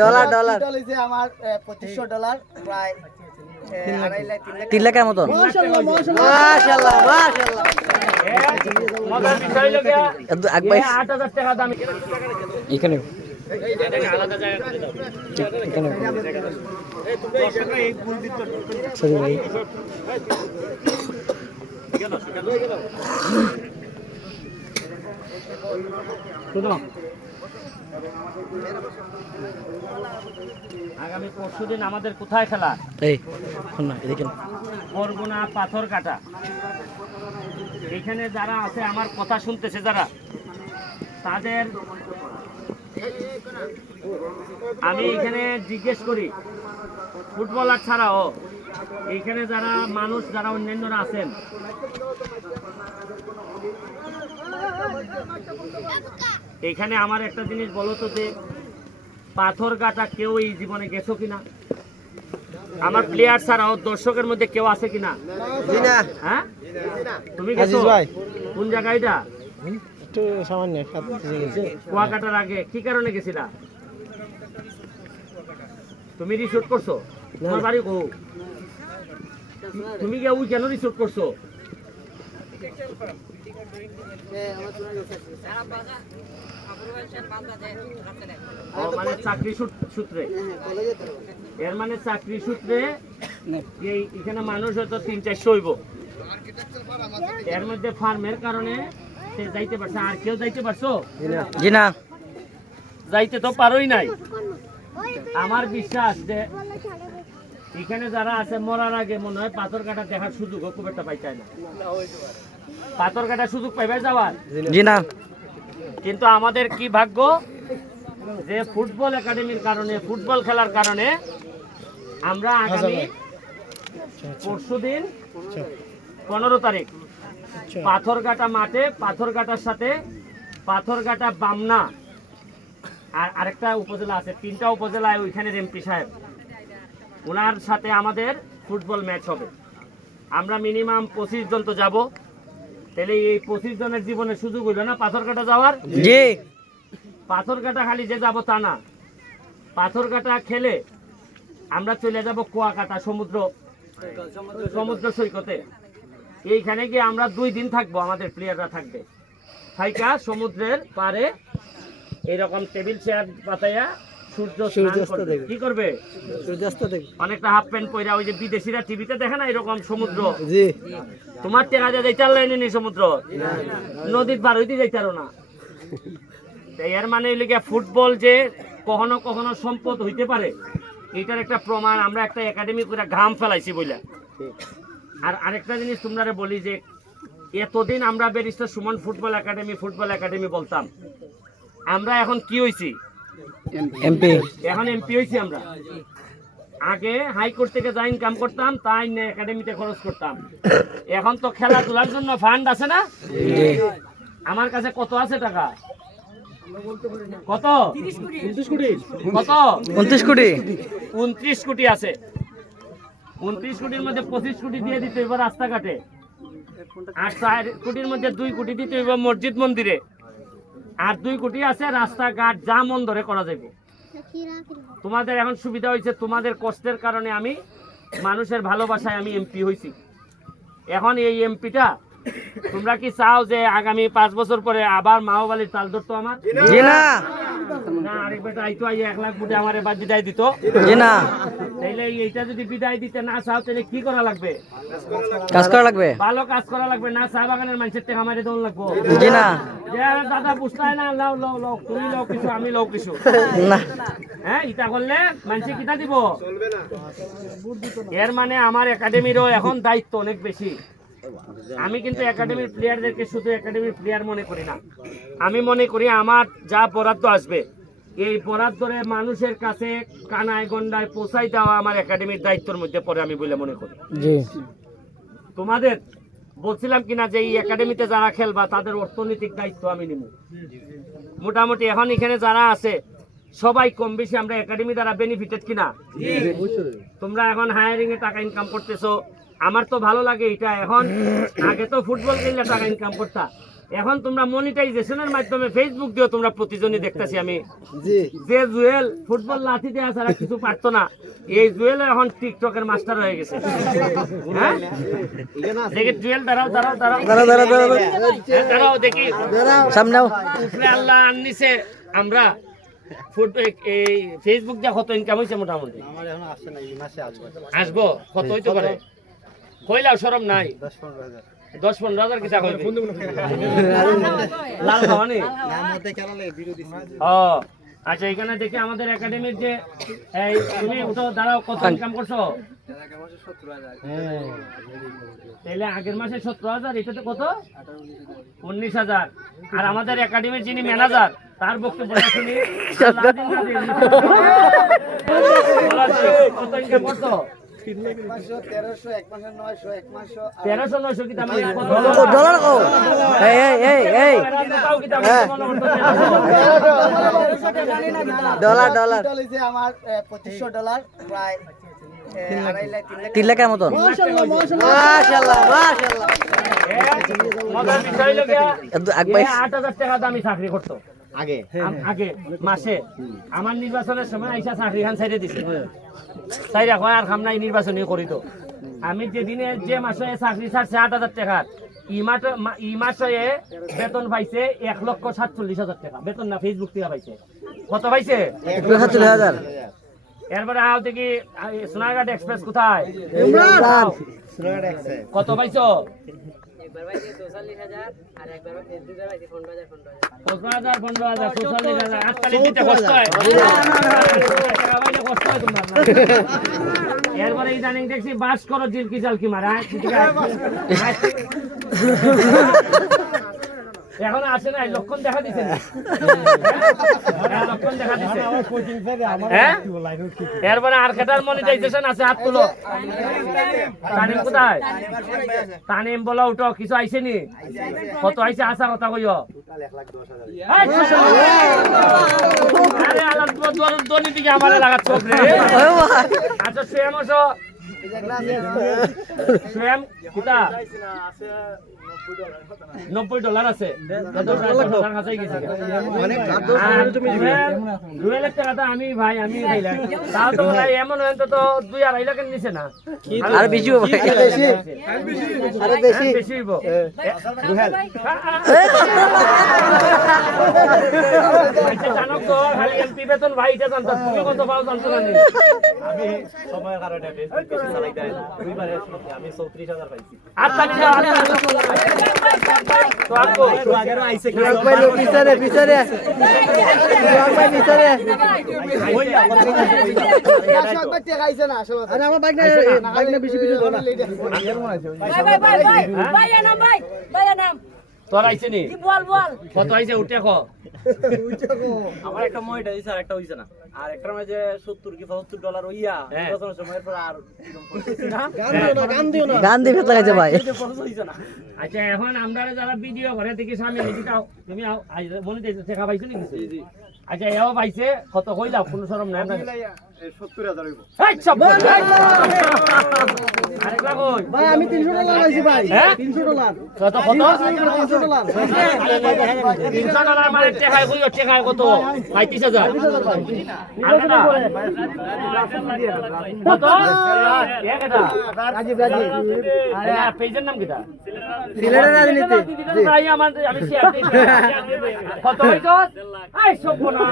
Dollar dollar আমার $2500 প্রায় 3 লাখের মতন। মাশাআল্লাহ মাশাআল্লাহ মাশাআল্লাহ। মজার বিষয় হলো গিয়া আকবাই 8000 টাকা দাম এখানে আলাদা জায়গা করে দাও। এখানে এই তোমরা এই জায়গায় এই ফুল দিতে সরি ভাই আগামী পরশুদিন আমাদের কোথায় খেলা? এই না দেখেন বরগুনা পাথর কাটা। এখানে যারা আছে আমার কথা শুনতেছে যারা, তাদের আমি এখানে জিজ্ঞেস করি, ফুটবলার ছাড়াও এইখানে যারা মানুষ যারা অন্যান্যরা আছেন, এখানে আমার একটা জিনিস বলো তো, যে পাথর কাটা কেউ এই জীবনে গেছো কিনা? আমার প্লেয়ার ছাড়াও দর্শকের মধ্যে কেউ আছে কিনা? জি না হ্যাঁ, তুমি গেছো? কোন জায়গায় এটা? একটু সামান্য কুয়াকাটার আগে কি কারণে গেছিলা? তুমি রিসোর্ট করছো? তোমার বাড়ি কো? তুমি ওই কেন রিসোর্ট করছো? মানে চাকরি সূত্রে, এর মানে চাকরি সূত্রে এখানে মানুষ হয়তো 300-400 হইব, এর মধ্যে ফার্মের কারণে সে যাইতে পারছে। আর কেউ যাইতে পারছো? জি না যাইতে তো পারোই নাই। আমার বিশ্বাস যে এখানে যারা আছে মরার আগে মনে হয় পাথর কাটা দেখার সুযোগ খুব একটা পাইতে না। পাথর কাটার সুযোগ পাইবে যাওয়ার? জি না। কিন্তু আমাদের কি ভাগ্য যে ফুটবল একাডেমির কারণে, ফুটবল খেলার কারণে আমরা আগামী পরশুদিন 15 তারিখ পাথরঘাটা মাঠে, পাথরঘাটার সাথে পাথরঘাটা বামনা আর আরেকটা উপজেলা আছে, 3টা উপজেলায় ওইখানে এমপি সাহেব, ওনার সাথে আমাদের ফুটবল ম্যাচ হবে। আমরা মিনিমাম 25 জন তো যাব। তাহলে এই 25 জনের জীবনে সুযোগ হইল না পাথরঘাটা যাওয়ার? জি। পাথরঘাটা খালি যে যাব তা না, পাথরঘাটা খেলে আমরা চলে যাব কুয়াকাটা সমুদ্র সৈকতে। এইখানে গিয়ে আমরা 2 দিন থাকবো, আমাদের প্লেয়াররা থাকবে। থাইকা সমুদ্রের পারে এরকম টেবিল চেয়ার পাতাইয়া সূর্যাস্ত দেখবে। কি করবে? সূর্যাস্ত দেখবে। অনেকটা হাফ প্যান্ট পরে, ওই যে বিদেশিরা টিভিতে দেখে না এরকম সমুদ্র। জি। তোমার টেকা যা যাইতে লাইনে নেই সমুদ্র, নদীর পার হইতে যাইতারো না। এর মানে হইলে ফুটবল যে কখনো কখনো সম্পদ হইতে পারে, এটার একটা প্রমাণ আমরা একটা একাডেমি করে ঘাম ফেলাইছি বইলা। আর আরেকটা জিনিস তোমরা বলি, যে এতদিন আমরা ব্যারিস্টার সুমন ফুটবল একাডেমি বলতাম, আমরা এখন কি হইছি? এমপি। এখন এমপি হইছি আমরা। আগে হাইকোর্ট থেকে যা ইনকাম করতাম তাই একাডেমিতে খরচ করতাম। এখন তো খেলাধুলার জন্য ফান্ড আছে না? আমার কাছে কত আছে টাকা? কত? 29 কোটি। কত? 29 কোটি। 29 কোটি আছে। 29 কোটির মধ্যে 25 কোটি দিয়ে দিতে হইব রাস্তাঘাটে, আর 4 কোটির মধ্যে 2 কোটি দিতে হইব মসজিদ মন্দিরে, আর 2 কোটি আছে রাস্তাঘাট যা মন ধরে করা যাবে। তোমাদের এখন সুবিধা হয়েছে, তোমাদের কষ্টের কারণে আমি মানুষের ভালোবাসায় আমি এমপি হয়েছি। এখন এই এমপিটা তোমরা কি চাও যে আগামী 5 বছর পরে আবার মাওবালির তাল ধরতো আমার? জি না। না, আরেক বেটা আইতো, 1 লাখ কোটি আমার এবার বিদায় দিত। জি না। তাইলে এইটা যদি বিদায় দিতে না চাও তাহলে কি করা লাগবে? কাজ করা লাগবে। ভালো কাজ করা লাগবে, না চা বাগানের মানুষের টাকা মারি দেওয়া লাগবো। জি না। যে দাদা বুঝতাই না, লাও লাও লাও, তুমি লাও কিছু আমি লাও কিছু। না। হ্যাঁ, এটা করলে মানুষে কিটা দিব? এর মানে আমার একাডেমিরও এখন দায়িত্ব অনেক বেশি। আমি কিন্তু একাডেমির প্লেয়ারদেরকে শুধু একাডেমির প্লেয়ার মনে করি না, আমি মনে করি আমার যা বরাদ্দ আসবে এই বরাদ্দরে মানুষের কাছে কানায় গন্ডায় পৌঁছাই দেওয়া আমার একাডেমির দায়িত্বের মধ্যে পড়ে আমি বলে মনে করি। জি। তোমাদের বলছিলাম কিনা যে এই একাডেমিতে যারা খেলবা তাদের অর্থনৈতিক দায়িত্ব আমি নিব। মোটামুটি এখন এখানে যারা আছে সবাই কম বেশি আমরা একাডেমি দ্বারা বেনিফিটেড কিনা? তোমরা এখন হায়ারিং এ টাকা ইনকাম করতেছো, আমার তো ভালো লাগে এটা। এখন আগে তো ফুটবল খেললে টাকা ইনকাম করতা, এখন তোমরা মনিটাইজেশনের মাধ্যমে ফেসবুক দিয়েও তোমরা প্রতিজনই দেখতেছি আমি জি যে জুয়েল ফুটবল লাঠি দেওয়া ছাড়া কিছু পারতো না, এই জুয়েল এখন টিকটকের মাস্টার হয়ে গেছে। হ্যাঁ দেখি জুয়েল দাঁড়াও দাঁড়াও দাঁড়াও দাঁড়াও দেখি সামনেও উপরে আল্লাহ আননিছে আমরা এই ফেসবুক দিয়ে কত ইনকাম হয়েছে মোটামুটি আসবো কত হইতে পারে কইলাও শরম নাই 10-15,000 কিসা কইবে লাল খাওয়ানি ও আচ্ছা এখানে দেখি আমাদের একাডেমির যে এই তুমি উঠো দাঁড়াও কত ইনকাম করছো তাহলে আগের মাসে 17,000 এটাতে কত 19,000 আর আমাদের একাডেমির যিনি ম্যানেজার তার বক্তব্য শুনি কত ইনকাম করছো 1300 এক মাসে 900 এক মাসে 1300-900 কি দাম ডলার কো এই ডলার ডলার হইছে আমার $2500 প্রায় 3 লাখের মতন মাশাআল্লাহ মাশাআল্লাহ মজার বিষয় হলো গিয়া আকবাই 8,000 টাকা দামি চাকরি করতো আগে মাসে আমার নির্বাচনের সময় আইসা চাকরি খান ছাইড়ে দিছে চাইরা কয় আর খাম নাই নির্বাচনী করি তো আমি যেদিনে যে মাসে চাকরি ছাড়ছে 8,000 টাকার ই মাসে বেতন পাইছে 1,47,000 টাকা বেতন না ফেসবুক থেকে পাইছে কত পাইছে 1,47,000 এরপরে আও দেখি সোনারঘাট এক্সপ্রেস কোথায় কত পাইছো 15,000 আজকাল দিতে কষ্ট হয় এরপরে ইদানিং দেখছি বাস করো জিলকি জালকি মারা এখন আসে না লক্ষণ দেখা দিচ্ছে লক্ষণ দেখা দিচ্ছে এরপরে আর কেটার মনিটাইজেশন আছে হাত তুলো তানিম কোথায় তানিম বলা উঠো কিছু আইছে নি কত আইছে আসা কথা কইও আরে আলাদ দনি দিকে আমারে লাগাচ্ছ আচ্ছা সুয়েম আসো সুয়েম কিতা $90 আছে আমি ভাই আমি তাও তো ভাই এমন হয়তো তো 2-2.5 লাখের নিচে না আর বেশি হবে বেশি হইব জানক তো খালি এমপি বেতন ভাই এটা জানতো তুমি কত পাও জানতো না আমি সময়ের কারণে বেশি চালাই দেয় দুইবারে আমি 34,000 পাইছি আচ্ছা তো আপকো আগের আইছে কি ভাই পিছনে পিছনে ভাই পিছনে টাকা আইছে না আসলে আরে আমার বাইক না বেশি বেশি ধরে ভাই নাম তোর আইছে নি বল কত আইছে উঠে কো আমার একটা ময়টা দিছে আর একটা হইছে না আর একটার মাঝে 70 কি $75 হইয়া বছর সময়ের পর আর গান দিয়ে ফেলা গেছে ভাই আচ্ছা এখন আমরা যারা ভিডিও করে দেখি সামনে লিখিটাও তুমি মনে দিয়েছো শেখা পাইছো নি কিছু আচ্ছা এও পাইছে কত কইলাও কোনো শরম নাই না 70,000 হইব এই সব আরেকটা কই ভাই আমি $300 লাগাইছি ভাই হ্যাঁ? $300 কত কত $300 $300 মানে টাকা কই টাকা কত 35,000 আরেকটা কত একটা রাজীব রাজীব আরে পেজের নাম কিটা সিলেটের রাজনীতি ভাই আমি শেয়ার দিই কত হইছো এই সব না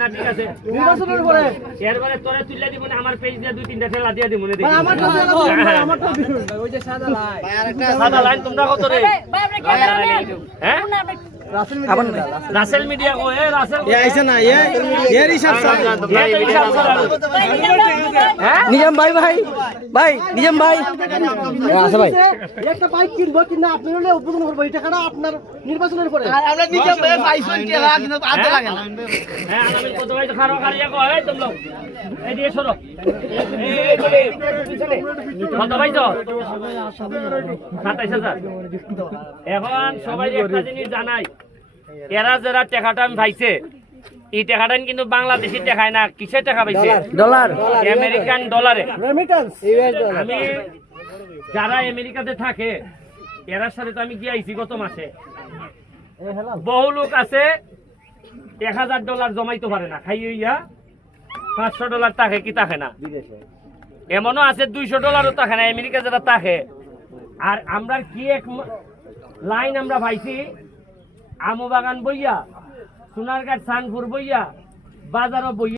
না ঠিক আছে নির্বাচনের পরে এরবারে তোরে তুইলা দিব না আমার পেজ দিয়ে 2-3টা ঠেলা দিয়া দিব না দেখি ভাই আমারটা ওই যে সাদা লাই সাদা লাইন তোমরা কত রে ভাই আপনি কে জানেন হ্যাঁ রাসেল মিডিয়া কো এ রাসেল এ আইছে না এর হিসাব হ্যাঁ নিজাম ভাই ভাই ভাই নিজাম ভাই আছে ভাই একটা বাইক কিনবো কিনা আপনি হলে উদ্বোধন করবো এই টাকাটা আপনার নির্বাচনের পরে আমরা নিজে পাইছো টাকা কিন্তু আদে লাগে না হ্যাঁ আমি কত ভাই খারো খারিয়া কো এই তোমরা এই দিয়ে সরো এই পিছনে কত ভাই তো 27,000 এখন সবাই একটা জিনিস জানাই এরা যারা টাকাটা আমি পাইছে এই টাকাটা কিন্তু বাংলাদেশি টাকায় না কিসের টাকা পাইছে ডলার আমেরিকান ডলারে রেমিটেন্স ইউএস ডলার আমি যারা আমেরিকাতে থাকে এরার সাথে তো আমি গিয়ে আইছি গত মাসে। বহু লোক আছে $1000 জমাইতে পারে না, খাই ইয়া $500 তাকে কি তাকে না, এমনও আছে $200 তাকে না, আমেরিকা যেটা তাকে। আর আমরা কি এক লাইন আমরা পাইছি, আমু বাগান বইয়া, সোনারঘাট সানপুর বইয়া, বাজারও বইয়া।